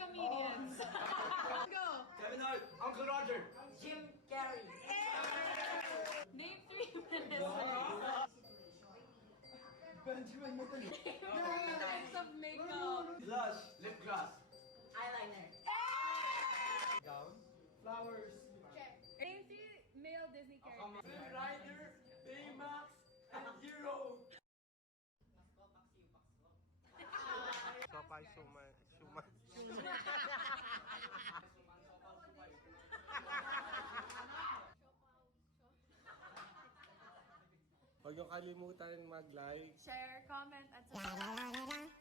comedians. Go! Kevin Hart, Uncle Roger. Jim Carrey. Name 3 ministers. Benjamin Button. Types of makeup. Blush, lip gloss. Eyeliner. Gown, flowers. Name 3 male Disney characters. Flynn Rider, Baymax, and Hero. Sopay, suman. Huwag yung kalimutan mag-like. Share, comment, at subscribe.